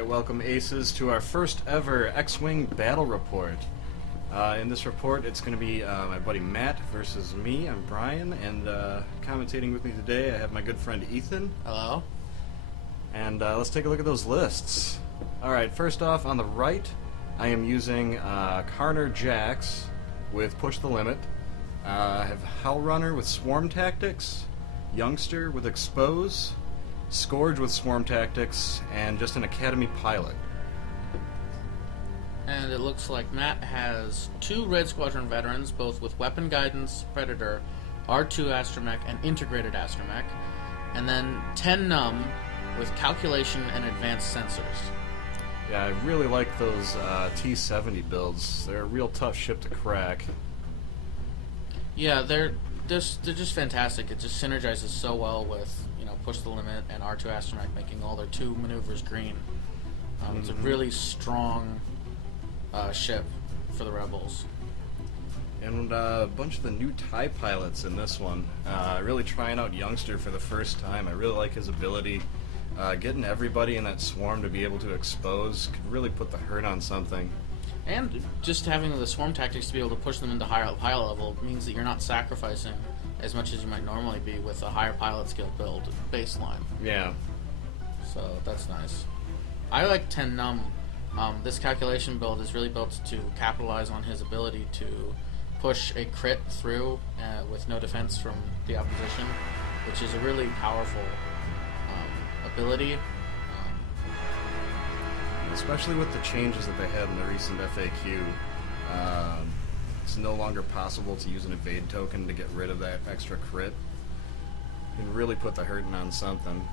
Alright, welcome Aces to our first ever X-Wing battle report. In this report it's going to be my buddy Matt versus me. I'm Brian, and commentating with me today I have my good friend Ethan. Hello. And let's take a look at those lists. Alright, first off on the right I am using Carnor Jax with Push the Limit. I have Howl with Swarm Tactics, Youngster with Expose, Scourge with Swarm Tactics, and just an Academy Pilot. And it looks like Matt has 2 Red Squadron veterans, both with Weapon Guidance, Predator, R2 Astromech, and Integrated Astromech, and then 10 Numb with Calculation and Advanced Sensors. Yeah, I really like those T-70 builds. They're a real tough ship to crack. Yeah, they're just fantastic. It just synergizes so well with, you know, Push the Limit and R2 Astromech, making all their 2 maneuvers green. It's a really strong ship for the Rebels. And a bunch of the new TIE pilots in this one. Really trying out Youngster for the first time. I really like his ability. Getting everybody in that swarm to be able to expose could really put the hurt on something. And just having the swarm tactics to be able to push them into higher pilot level means that you're not sacrificing as much as you might normally be with a higher pilot skill build baseline. Yeah. So that's nice. I like 10 Numb. This calculation build is really built to capitalize on his ability to push a crit through with no defense from the opposition, which is a really powerful ability. Especially with the changes that they had in the recent FAQ. It's no longer possible to use an evade token to get rid of that extra crit. You can really put the hurting on something.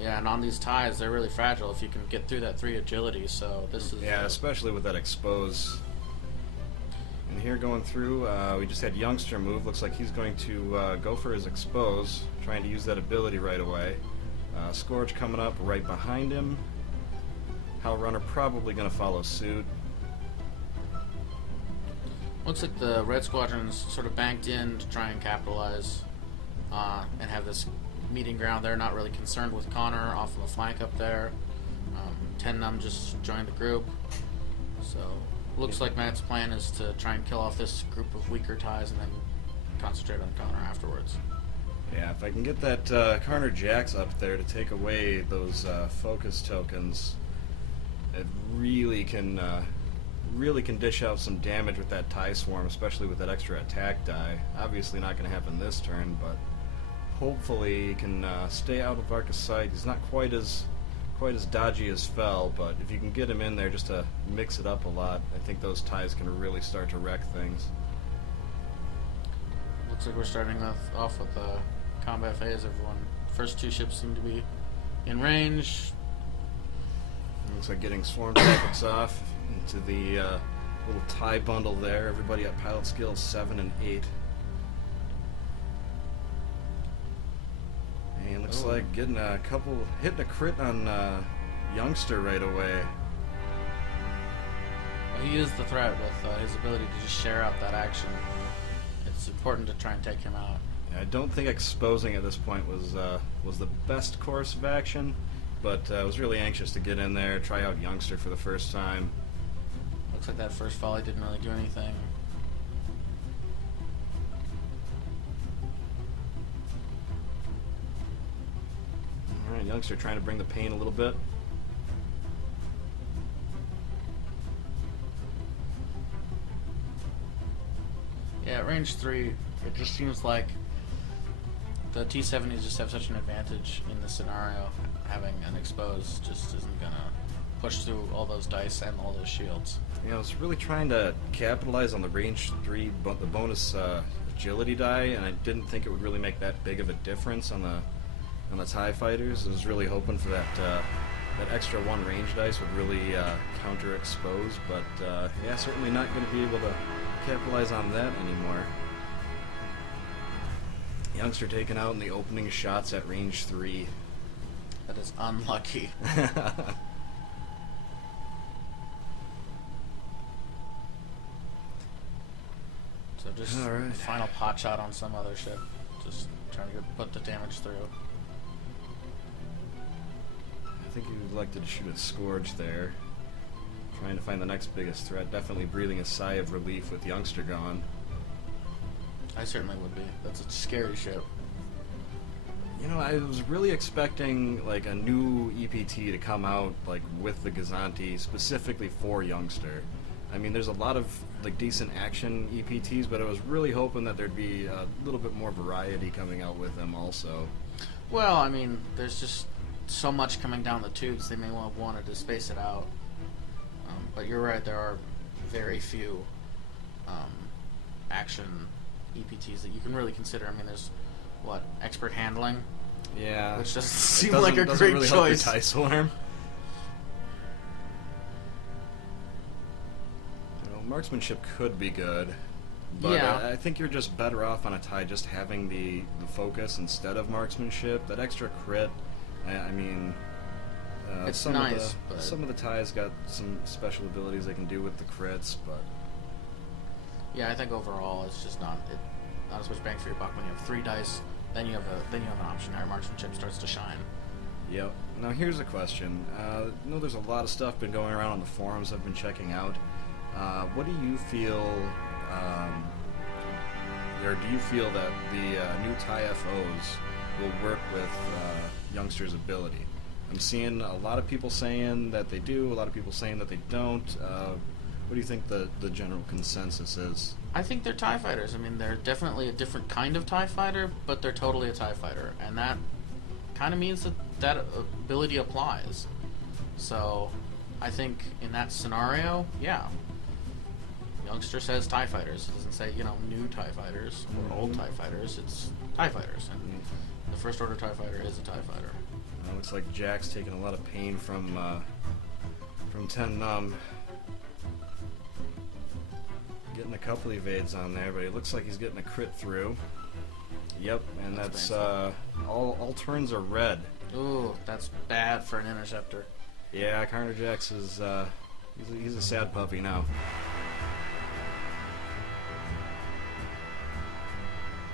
Yeah, and on these ties, they're really fragile if you can get through that 3 agility, so this is... Yeah, especially with that expose. And here going through, we just had Youngster move. Looks like he's going to go for his expose, trying to use that ability right away. Scourge coming up right behind him. Howl probably going to follow suit. Looks like the Red Squadron's sort of banked in to try and capitalize and have this meeting ground. They're not really concerned with Connor off on the flank up there. 10 Numb just joined the group. So looks like Matt's plan is to try and kill off this group of weaker ties and then concentrate on Connor afterwards. Yeah, if I can get that Carnor Jax up there to take away those focus tokens, it really can dish out some damage with that TIE swarm, especially with that extra attack die. Obviously not going to happen this turn, but hopefully he can stay out of arc of sight. He's not quite as dodgy as Fell, but if you can get him in there just to mix it up a lot, I think those ties can really start to wreck things. Looks like we're starting off with combat phase. Everyone, first 2 ships seem to be in range. Looks like getting swarm tactics off into the little tie bundle there. Everybody at pilot skills 7 and 8. And looks like getting hitting a crit on Youngster right away. Well, he is the threat with his ability to just share out that action. It's important to try and take him out. I don't think exposing at this point was the best course of action, but I was really anxious to get in there, try out Youngster for the first time. Looks like that first volley didn't really do anything. Alright, Youngster trying to bring the pain a little bit. Yeah, at range 3, it just seems like the T-70's just have such an advantage in this scenario. Having an expose just isn't going to push through all those dice and all those shields. You know, I was really trying to capitalize on the range 3, the bonus agility die, and I didn't think it would really make that big of a difference on the TIE fighters. I was really hoping for that extra 1 range dice would really counter expose, but yeah, certainly not going to be able to capitalize on that anymore. Youngster taken out in the opening shots at range 3. That is unlucky. So just a final pot shot on some other ship. Just trying to put the damage through. think he elected to shoot a Scourge there. Trying to find the next biggest threat. Definitely breathing a sigh of relief with Youngster gone. I certainly would be. That's a scary ship. You know, I was really expecting like a new EPT to come out like with the Gozanti specifically for Youngster. I mean, there's a lot of like decent action EPTs, but I was really hoping that there'd be a little bit more variety coming out with them also. Well, I mean, there's just so much coming down the tubes. They may have wanted to space it out. But you're right, there are very few action EPTs that you can really consider. I mean, there's, what, expert handling? Yeah. Which doesn't seem like a great really choice. Help your TIE Swarm. You know, marksmanship could be good. But yeah. I think you're just better off on a TIE just having the focus instead of marksmanship. That extra crit, I mean... it's some nice, but some of the TIEs got some special abilities they can do with the crits, but yeah, I think overall it's just not as much bang for your buck when you have 3 dice. Then you have an option. Our marksmanship starts to shine. Yep. Now here's a question. I know there's a lot of stuff been going around on the forums I've been checking out. What do you feel, or do you feel that the new TIE FOs will work with Youngster's ability? I'm seeing a lot of people saying that they do, a lot of people saying that they don't. What do you think the general consensus is? I think they're TIE fighters. I mean, they're definitely a different kind of TIE fighter, but they're totally a TIE fighter. And that kind of means that ability applies. So, I think in that scenario, yeah. Youngster says TIE fighters. It doesn't say, new TIE fighters or old TIE fighters. It's TIE fighters. And the First Order TIE fighter is a TIE fighter. Looks like Jax taking a lot of pain from 10 Numb. Getting a couple evades on there, but it looks like he's getting a crit through. Yep, and that's all turns are red. Ooh, that's bad for an interceptor. Yeah, Carnor Jax is he's a sad puppy now.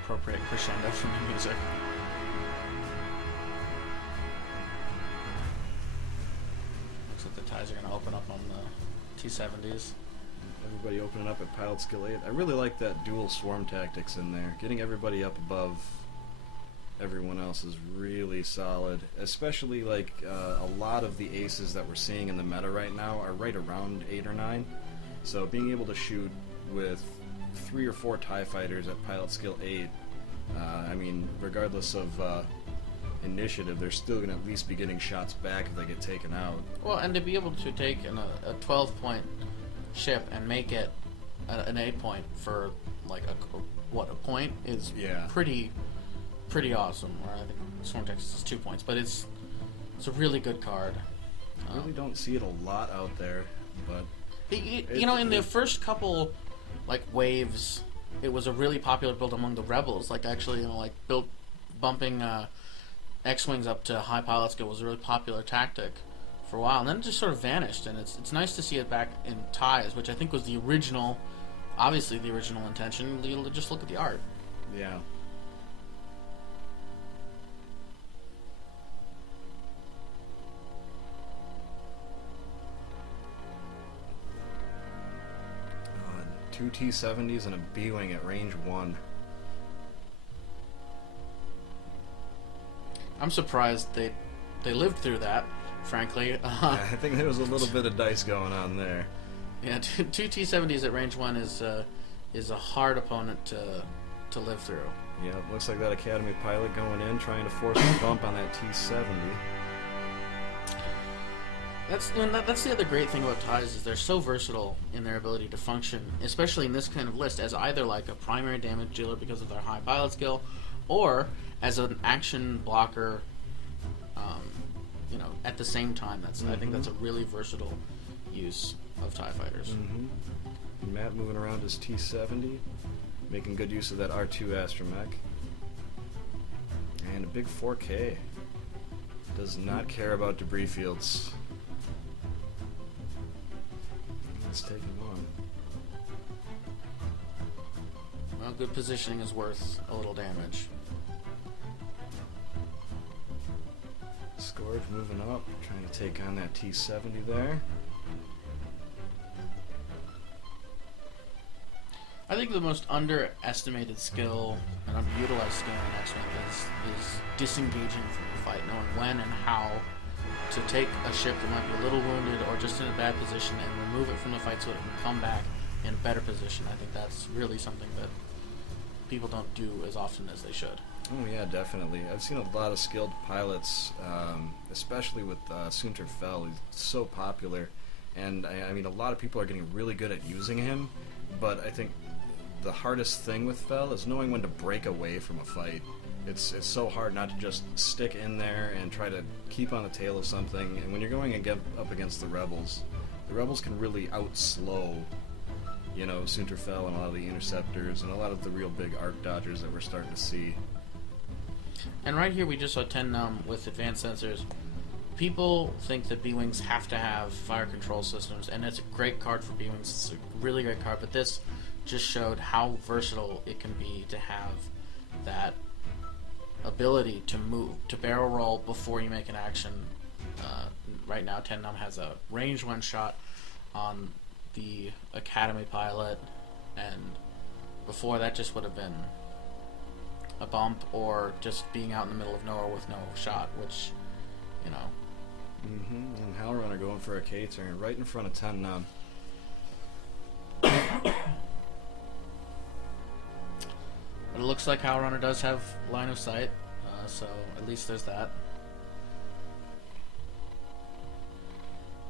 Appropriate crescendo from the music. The TIEs are going to open up on the T-70's. Everybody opening up at Pilot Skill 8. I really like that dual swarm tactics in there. Getting everybody up above everyone else is really solid. Especially like a lot of the aces that we're seeing in the meta right now are right around 8 or 9. So being able to shoot with 3 or 4 TIE fighters at Pilot Skill 8, I mean, regardless of initiative, they're still going to at least be getting shots back if they get taken out. Well, and to be able to take a 12-point ship and make it an 8-point for like a point is pretty awesome. Or I think Swarm Texas is 2 points, but it's a really good card. I really don't see it a lot out there, but in the first couple like waves, it was a really popular build among the rebels. Like actually, bumping X-Wings up to high pilot skill was a really popular tactic for a while, and then it just sort of vanished, and it's nice to see it back in TIEs, which I think was the original intention. You'll just look at the art. Yeah. Two T-70's and a B-Wing at range 1. I'm surprised they lived through that, frankly. Yeah, I think there was a little bit of dice going on there. Yeah, two T-70's at range 1 is a hard opponent to live through. Yeah, it looks like that Academy pilot going in, trying to force a bump on that T-70. That's the other great thing about TIEs is they're so versatile in their ability to function, especially in this kind of list, as either like a primary damage dealer because of their high pilot skill, or as an action blocker. At the same time, I think that's a really versatile use of TIE fighters. Matt moving around his T-70, making good use of that R2 Astro IA. And a big 4K. Does not care about debris fields. Let's take him on. Well, good positioning is worth a little damage. Scourge moving up, trying to take on that T-70 there. I think the most underestimated skill and underutilized skill in X-Wing is disengaging from the fight, knowing when and how to take a ship that might be a little wounded or just in a bad position and remove it from the fight so it can come back in a better position. I think that's really something that people don't do as often as they should. Oh yeah, definitely. I've seen a lot of skilled pilots, especially with Sunter Fell. He's so popular, and I mean, a lot of people are getting really good at using him, but I think the hardest thing with Fell is knowing when to break away from a fight. It's so hard not to just stick in there and try to keep on the tail of something, and when you're going up against the Rebels can really outslow, you know, Sunter Fell and a lot of the interceptors and a lot of the real big arc dodgers that we're starting to see. And right here we just saw 10 Numb with advanced sensors. People think that B-Wings have to have fire control systems, and it's a great card for B-Wings. It's a really great card, but this just showed how versatile it can be to have that ability to move, to barrel roll before you make an action. Right now 10 Numb has a range 1 shot on the Academy pilot, and before that just would have been a bump or just being out in the middle of nowhere with no shot, which, you know. And Howl Runner going for a K-turn right in front of 10 Numb. But it looks like Howl Runner does have line of sight, so at least there's that.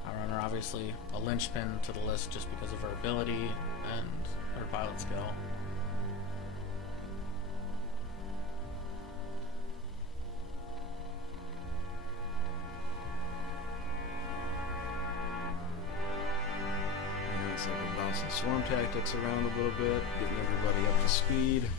Howl Runner obviously a linchpin to the list just because of her ability and her pilot skill. Yeah, it's like we're bouncing swarm tactics around a little bit, getting everybody up to speed.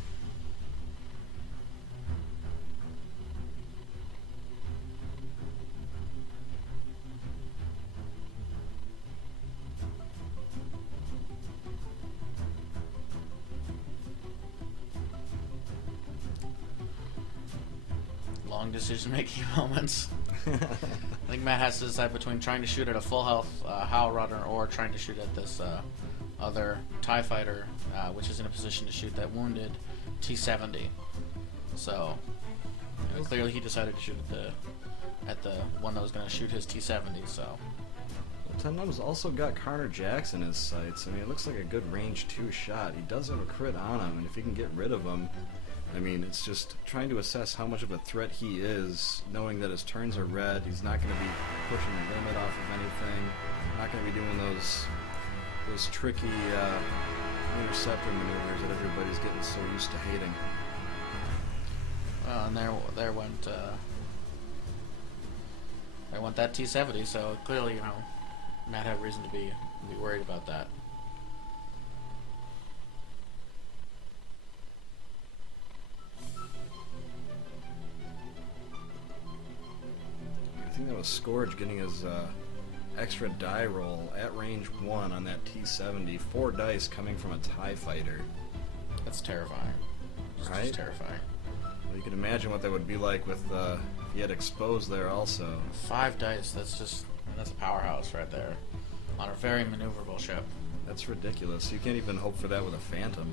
Long decision-making moments. I think Matt has to decide between trying to shoot at a full health Howl Runner or trying to shoot at this other TIE fighter, which is in a position to shoot that wounded T-70. So, you know, clearly he decided to shoot at the one that was going to shoot his T-70. So, Well, 10 Numb's also got Carnor Jax in his sights. I mean, it looks like a good range 2 shot. He does have a crit on him, and if he can get rid of him, I mean, it's just trying to assess how much of a threat he is, knowing that his turns are red. He's not going to be pushing the limit off of anything. Not going to be doing those tricky interceptor maneuvers that everybody's getting so used to hating. well, and there went that T-70. So clearly, you know, Matt had reason to be worried about that. I think that was Scourge getting his extra die roll at range 1 on that T-70. 4 dice coming from a TIE fighter. That's terrifying. Right? Just terrifying. Well, you can imagine what that would be like with if he had exposed there also. 5 dice. That's a powerhouse right there on a very maneuverable ship. That's ridiculous. You can't even hope for that with a Phantom.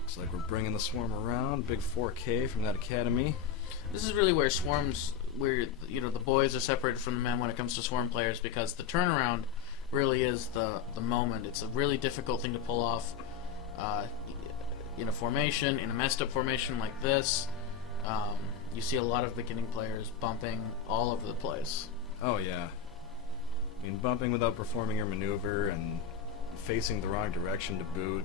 Looks like we're bringing the swarm around. Big 4K from that Academy. This is really where you know, the boys are separated from the men when it comes to swarm players, because the turnaround really is the moment. It's a really difficult thing to pull off in a formation, in a messed up formation like this. You see a lot of beginning players bumping all over the place. Oh yeah. I mean, bumping without performing your maneuver and facing the wrong direction to boot.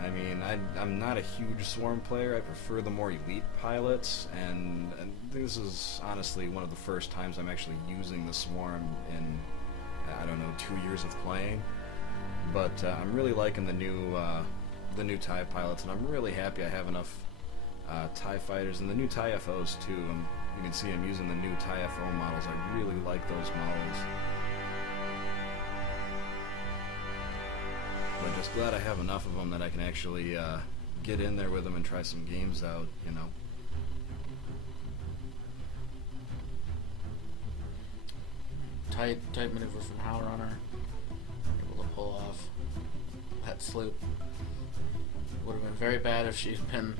I mean, I'm not a huge swarm player. I prefer the more elite pilots, and this is honestly one of the first times I'm actually using the swarm in, I don't know, 2 years of playing. But I'm really liking the new TIE pilots, and I'm really happy I have enough TIE fighters and the new TIE FOs too. You can see I'm using the new TIE FO models. I really like those models. But just glad I have enough of them that I can actually get in there with them and try some games out, you know. Tight maneuver from Howl Runner. Able to pull off that sloop. Would have been very bad if she'd been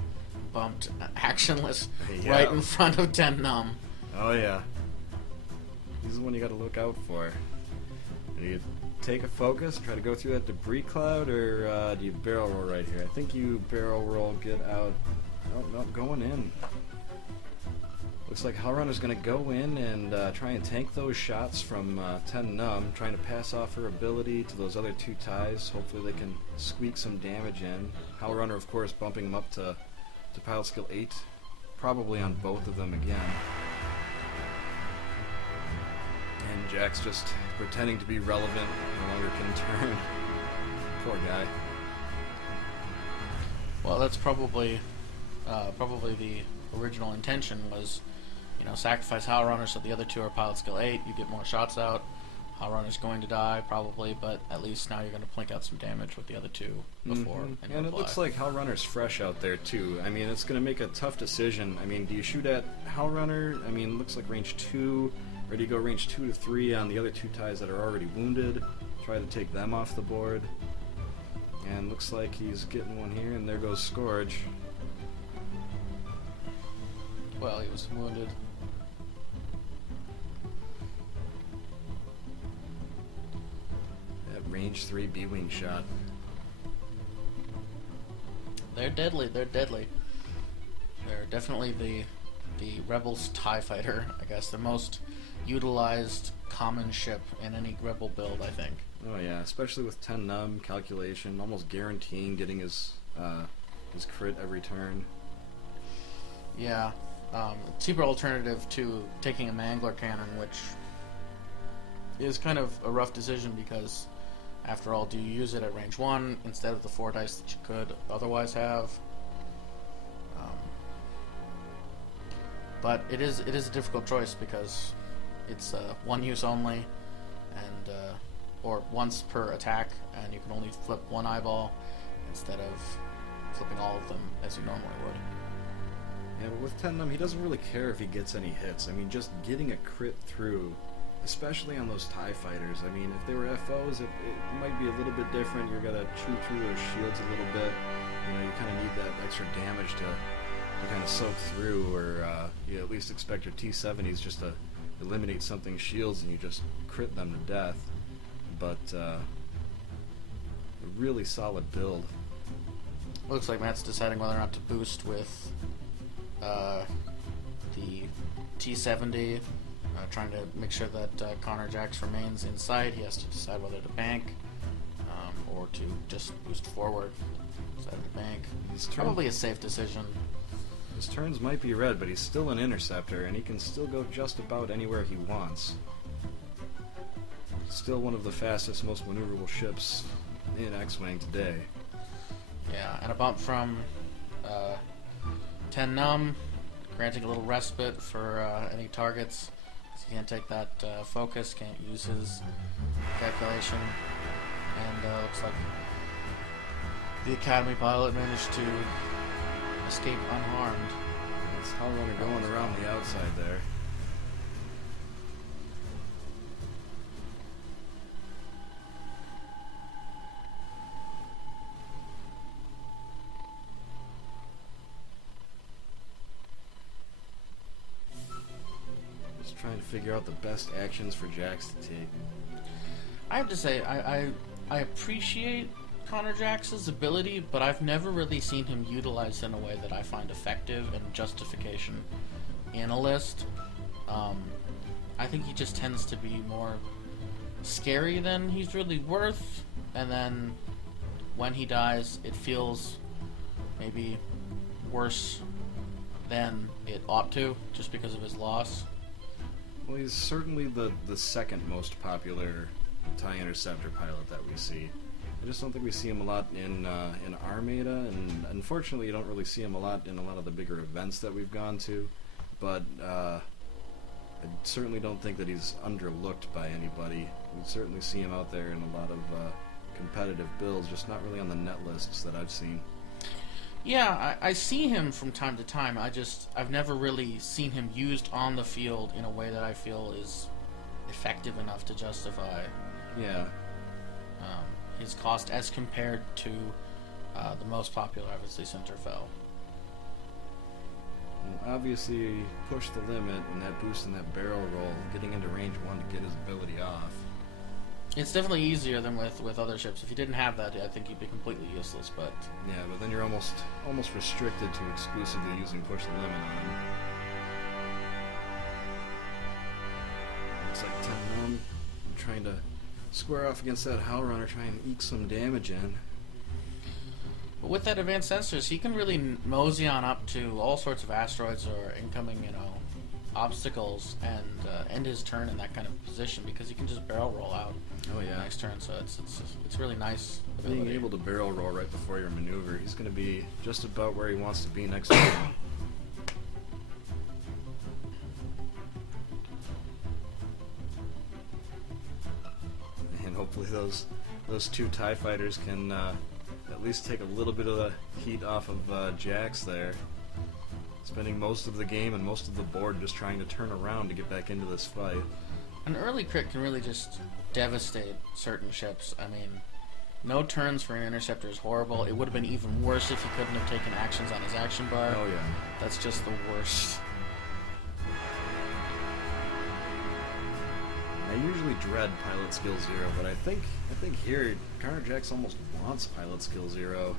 bumped actionless right in front of 10 Numb. Oh yeah. He's the one you gotta look out for. Do you take a focus, try to go through that debris cloud, or do you barrel roll right here? I think you barrel roll, get out. Oh, no, going in. Looks like Howl Runner's going to go in and try and tank those shots from 10 Numb, trying to pass off her ability to those other two ties. Hopefully they can squeak some damage in. Howl Runner, of course, bumping them up to pilot skill 8, probably on both of them again. And Jax just pretending to be relevant, no longer can turn. Poor guy. Well, that's probably the original intention was, you know, sacrifice Howl Runner so the other two are pilot skill 8, you get more shots out. Howl Runner's going to die, probably, but at least now you're going to plink out some damage with the other two before. And it looks like Howl Runner's fresh out there, too. I mean, it's going to make a tough decision. I mean, do you shoot at Howl Runner? I mean, it looks like range 2, or do you go range 2 to 3 on the other two ties that are already wounded? Try to take them off the board. And looks like he's getting one here, and there goes Scourge. Well, he was wounded. That range 3 B-wing shot. They're deadly. They're deadly. They're definitely the Rebels TIE fighter. I guess the most utilized common ship in any Rebel build, I think. Oh yeah, especially with 10 Numb calculation, almost guaranteeing getting his crit every turn. Yeah. Cheaper alternative to taking a Mangler cannon, which is kind of a rough decision because, after all, do you use it at range 1 instead of the 4 dice that you could otherwise have? But it is a difficult choice because it's one use only, and or once per attack, and you can only flip one eyeball instead of flipping all of them as you normally would. Yeah, but with 10 Numb, he doesn't really care if he gets any hits. I mean, just getting a crit through, especially on those TIE fighters. I mean, if they were FOs, it might be a little bit different. You're going to chew through those shields a little bit. You know, you kind of need that extra damage to kind of soak through, or you at least expect your T-70's just to eliminate something's shields and you just crit them to death. But a really solid build. Looks like Matt's deciding whether or not to boost with the T-70, trying to make sure that Carnor Jax remains in sight. He has to decide whether to bank or to just boost forward. Decide to bank. Probably a safe decision. His turns might be red, but he's still an interceptor, and he can still go just about anywhere he wants. Still one of the fastest, most maneuverable ships in X-Wing today. Yeah, and a bump from 10 Numb, granting a little respite for any targets. He can't take that focus, can't use his calculation, and looks like the Academy pilot managed to escape unharmed. That's Howl Runner going around the outside there. Just trying to figure out the best actions for Jax to take. I have to say, I appreciate Carnor Jax's ability, but I've never really seen him utilized in a way that I find effective and justification in a list. I think he just tends to be more scary than he's really worth, and then when he dies, it feels maybe worse than it ought to, just because of his loss. Well, he's certainly the second most popular TIE Interceptor pilot that we see. I just don't think we see him a lot in Armada, and unfortunately you don't really see him a lot in a lot of the bigger events that we've gone to, but I certainly don't think that he's underlooked by anybody. We certainly see him out there in a lot of competitive builds, just not really on the net lists that I've seen. Yeah, I see him from time to time. I've never really seen him used on the field in a way that I feel is effective enough to justify Yeah. his cost as compared to the most popular, obviously, Centerfell. Well, obviously, he pushed the limit, and that boost in that barrel roll, getting into range 1 to get his ability off. It's definitely easier than with other ships. If you didn't have that, I think you'd be completely useless. But Yeah, but then you're almost restricted to exclusively using push the limit on him. Looks like Numb trying to square off against that Howl runner, trying to eke some damage in. But with that advanced sensors, he can really mosey on up to all sorts of asteroids or incoming, obstacles, and end his turn in that kind of position because he can just barrel roll out. Oh yeah. Next turn, so it's really nice ability. Being able to barrel roll right before your maneuver, he's going to be just about where he wants to be next turn. And hopefully those two TIE fighters can at least take a little bit of the heat off of Jax there. Spending most of the game and most of the board just trying to turn around to get back into this fight. An early crit can really just devastate certain ships. I mean, no turns for an interceptor is horrible. It would have been even worse if he couldn't have taken actions on his action bar. Oh yeah. That's just the worst. I usually dread Pilot Skill 0, but I think here Carnor Jax almost wants Pilot Skill 0.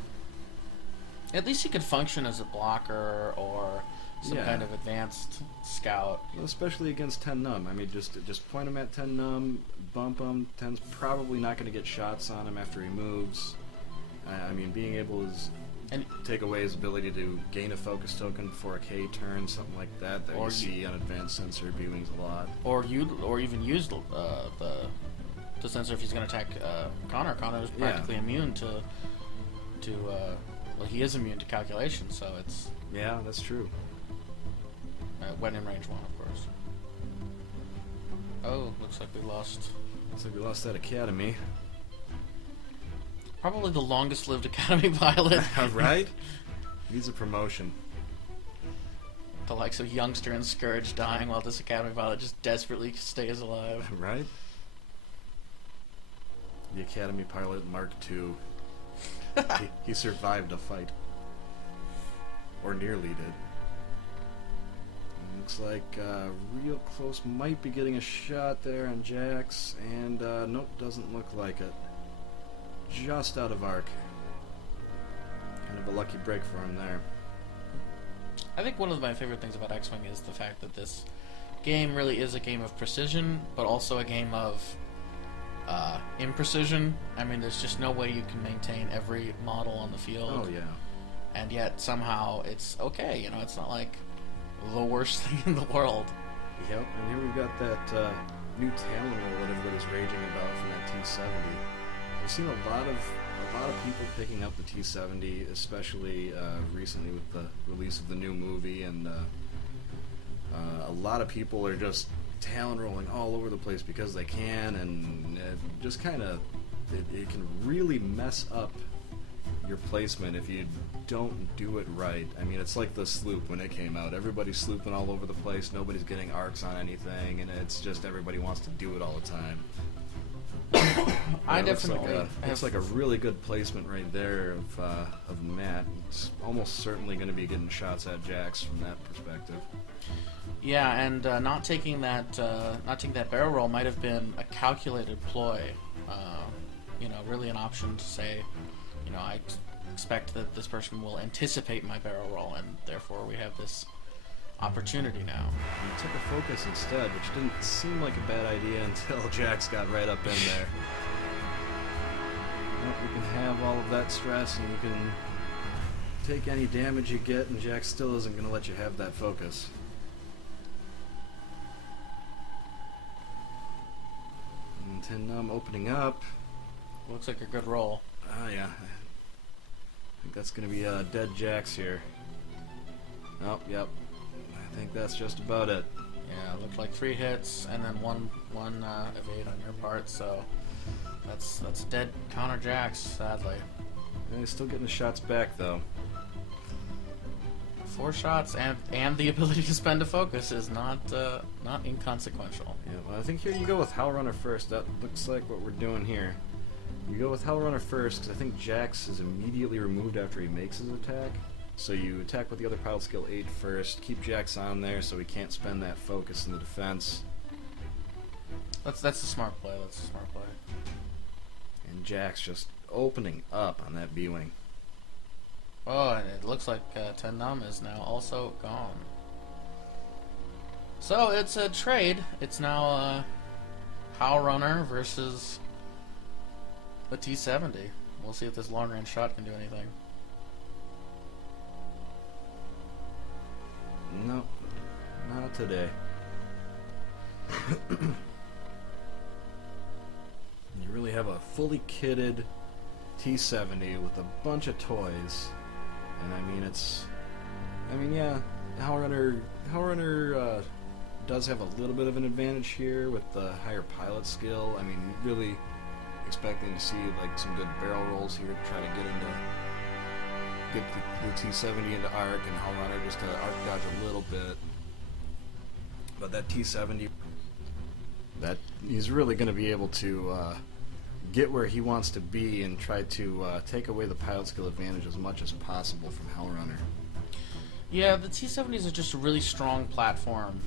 At least he could function as a blocker or some kind of advanced scout. Well, especially against 10 Numb. I mean, just point him at 10 Numb, bump him. 10's probably not going to get shots on him after he moves. I mean, being able to take away his ability to gain a focus token for a K turn, something like that you see on advanced sensor viewings a lot. Or even use the sensor if he's going to attack Carnor. Carnor is practically immune to well, he is immune to calculation, so it's... Yeah, that's true. When in range 1, of course. Oh, looks like we lost... Looks like we lost that Academy. Probably the longest-lived Academy pilot. Right? Needs a promotion. The likes of Youngster and Scourge dying while this Academy pilot just desperately stays alive. Right? The Academy pilot Mark II. He survived a fight. Or nearly did. Looks like real close might be getting a shot there on Jax, and nope, doesn't look like it. Just out of arc. Kind of a lucky break for him there. I think one of my favorite things about X-Wing is the fact that this game really is a game of precision, but also a game of imprecision. I mean, there's just no way you can maintain every model on the field. Oh, yeah. And yet, somehow, it's okay. It's not like the worst thing in the world. Yep, and here we've got that new Talon roll that everybody's raging about from that T-70. We've seen a lot of people picking up the T-70, especially recently with the release of the new movie, and a lot of people are just Talon rolling all over the place because they can, and just kind of it can really mess up your placement if you don't do it right. I mean, it's like the sloop when it came out. Everybody's slooping all over the place, nobody's getting arcs on anything, and it's just everybody wants to do it all the time. I definitely it's like a really good placement right there of Matt. It's almost certainly going to be getting shots at Jax from that perspective. Yeah, and not taking that barrel roll might have been a calculated ploy. Really an option to say, I expect that this person will anticipate my barrel roll, and therefore we have this opportunity now. He took a focus instead, which didn't seem like a bad idea until Jax got right up in there. Well, you can have all of that stress, and you can take any damage you get, and Jax still isn't going to let you have that focus. And 10 Numb opening up. Looks like a good roll. Oh, yeah. I think that's going to be dead Jax here. Oh, yep. I think that's just about it. Yeah, it looked like 3 hits and then one evade on your part, so That's dead Carnor Jax, sadly. And he's still getting his shots back, though. 4 shots and the ability to spend a focus is not inconsequential. Yeah, well, I think here you go with Howl Runner first. That looks like what we're doing here. You go with Howl Runner first, because I think Jax is immediately removed after he makes his attack. So you attack with the other pilot skill 8 first, keep Jax on there so he can't spend that focus in the defense. That's a smart play. That's a smart play. And Jax just opening up on that B-Wing. Oh, and it looks like Numb is now also gone. So it's a trade. It's now Howl Runner versus a T-70. We'll see if this long-range shot can do anything. No, not today. You really have a fully kitted T-70 with a bunch of toys. And yeah, Howl Runner does have a little bit of an advantage here with the higher pilot skill. I mean, really expecting to see like some good barrel rolls here to try to get the T-70 into arc, and Howl Runner just to arc dodge a little bit. But that T-70, that he's really going to be able to get where he wants to be and try to take away the pilot skill advantage as much as possible from Howl Runner. Yeah, the T-70s are just a really strong platform.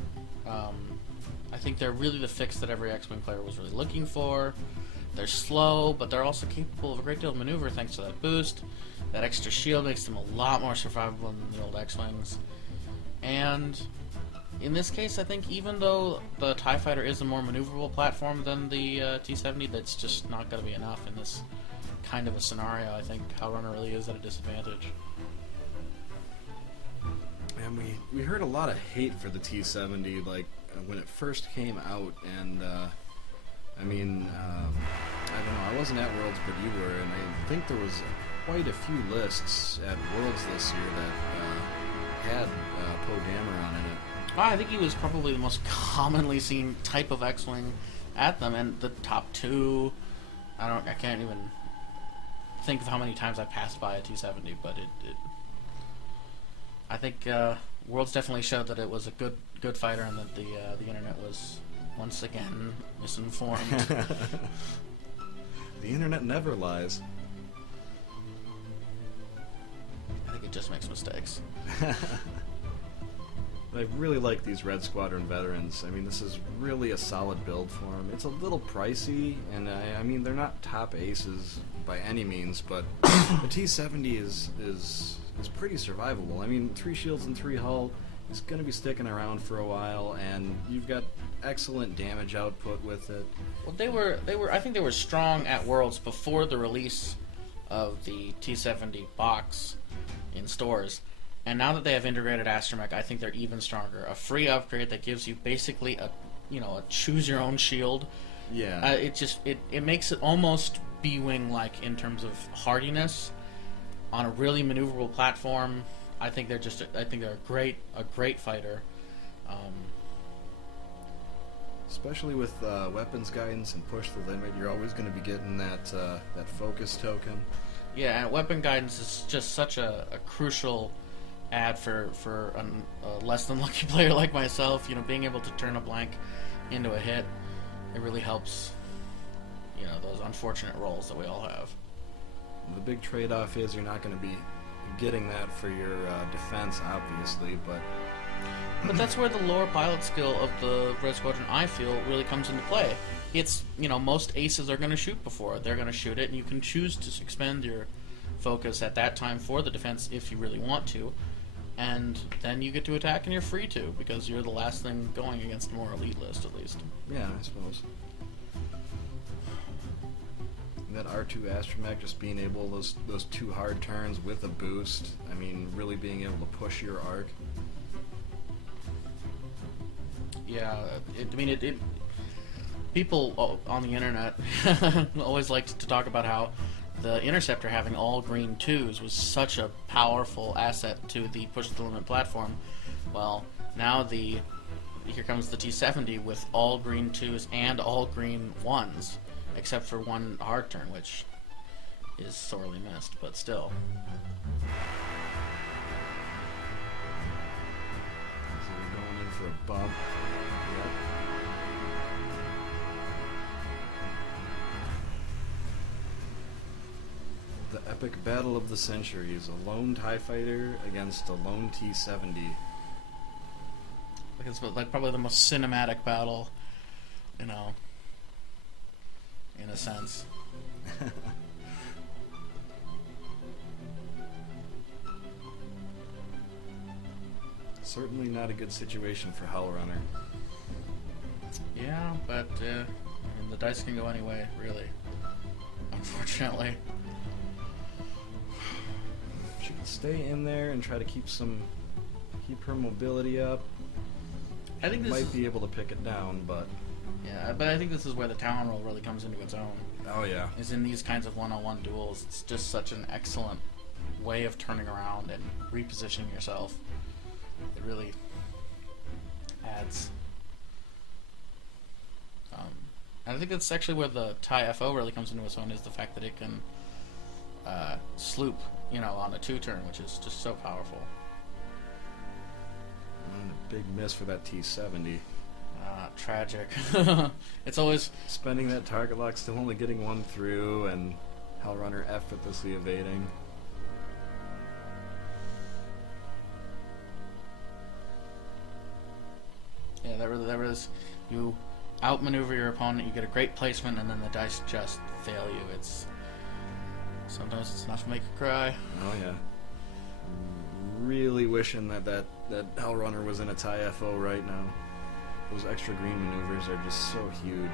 I think they're really the fix that every X-Wing player was really looking for. They're slow, but they're also capable of a great deal of maneuver thanks to that boost. That extra shield makes them a lot more survivable than the old X-Wings. And in this case, I think even though the TIE Fighter is a more maneuverable platform than the T-70, that's just not going to be enough in this kind of a scenario. I think Howl Runner really is at a disadvantage. And we heard a lot of hate for the T-70, like, when it first came out, and, I don't know, I wasn't at Worlds, but you were, and I think there was quite a few lists at Worlds this year that had Poe Dameron in it. I think he was probably the most commonly seen type of X-Wing at them, and the top 2, I can't even think of how many times I passed by a T-70, but I think Worlds definitely showed that it was a good fighter, and that the internet was once again misinformed. The internet never lies. I think it just makes mistakes. I really like these Red Squadron veterans. I mean, this is really a solid build for them. It's a little pricey, and I mean, they're not top aces by any means, but the T-70 is pretty survivable. I mean, 3 shields and 3 hull is going to be sticking around for a while, and you've got excellent damage output with it. Well, I think they were strong at Worlds before the release of the T-70 box in stores. And now that they have integrated astromech, I think they're even stronger. A free upgrade that gives you basically a choose your own shield. Yeah. It makes it almost B-Wing like in terms of hardiness on a really maneuverable platform. I think they're a great fighter. Especially with weapons guidance and push the limit, you're always going to be getting that focus token. Yeah, and weapon guidance is just such a crucial add for a less than lucky player like myself. Being able to turn a blank into a hit, it really helps. Those unfortunate rolls that we all have. The big trade-off is you're not going to be getting that for your defense, obviously, but that's where the lower pilot skill of the Red Squadron, I feel, really comes into play. It's, most aces are going to shoot before. They're going to shoot it, and you can choose to expend your focus at that time for the defense if you really want to, and then you get to attack and you're free to, because you're the last thing going against a more elite list, at least. Yeah, I suppose. And that R2 Astromech just being able, those 2 hard turns with a boost, I mean, really being able to push your arc. Yeah, people on the internet always liked to talk about how the Interceptor having all green 2s was such a powerful asset to the push the limit platform. Well, now here comes the T-70 with all green 2s and all green 1s, except for one hard turn, which is sorely missed, but still. So we're going in for a bump. Yep. The epic battle of the centuries. A lone TIE fighter against a lone T-70. Like it's like probably the most cinematic battle, you know, in a sense. Certainly not a good situation for Howl Runner. Yeah, but I mean, the dice can go anyway, really. Unfortunately. She can stay in there and try to keep her mobility up. I think this might be able to pick it down, but yeah, but I think this is where the talent roll really comes into its own. oh yeah, Is in these kinds of one-on-one duels. It's just such an excellent way of turning around and repositioning yourself. It really adds. And I think that's actually where the TIE FO really comes into its own, is the fact that it can sloop, you know, on a 2-turn, which is just so powerful. and a big miss for that T-70. Tragic. It's always Spending that target lock, still only getting one through, and Howl Runner effortlessly evading. yeah, that really you outmaneuver your opponent, you get a great placement, and then the dice just fail you. It's sometimes it's enough to make you cry. Oh yeah. Really wishing that Howl Runner was in a TIE FO right now. Those extra green maneuvers are just so huge.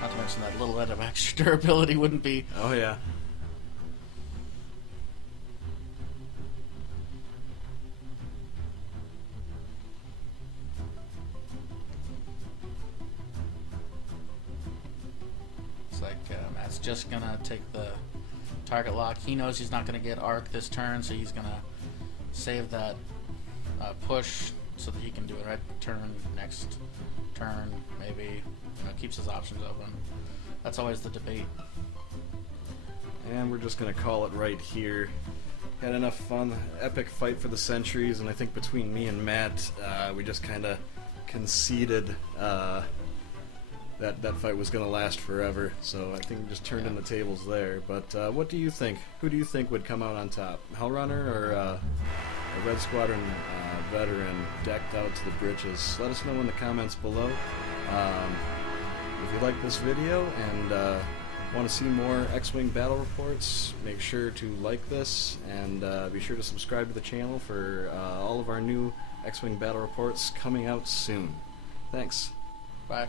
Not to mention that little bit of extra durability wouldn't be. Oh yeah. It's like Matt's just gonna take the target lock. He knows he's not gonna get arc this turn, so he's gonna save that push so that he can do a red turn next turn, maybe. You know, keeps his options open. That's always the debate. And we're just gonna call it right here. Had enough fun, epic fight for the centuries, and I think between me and Matt, we just kind of conceded that fight was gonna last forever. So I think we just turned in the tables there. But what do you think? Who do you think would come out on top? Howl Runner or a Red Squadron veteran decked out to the britches? Let us know in the comments below. If you like this video and want to see more X-Wing battle reports, make sure to like this and be sure to subscribe to the channel for all of our new X-Wing battle reports coming out soon. Thanks. Bye.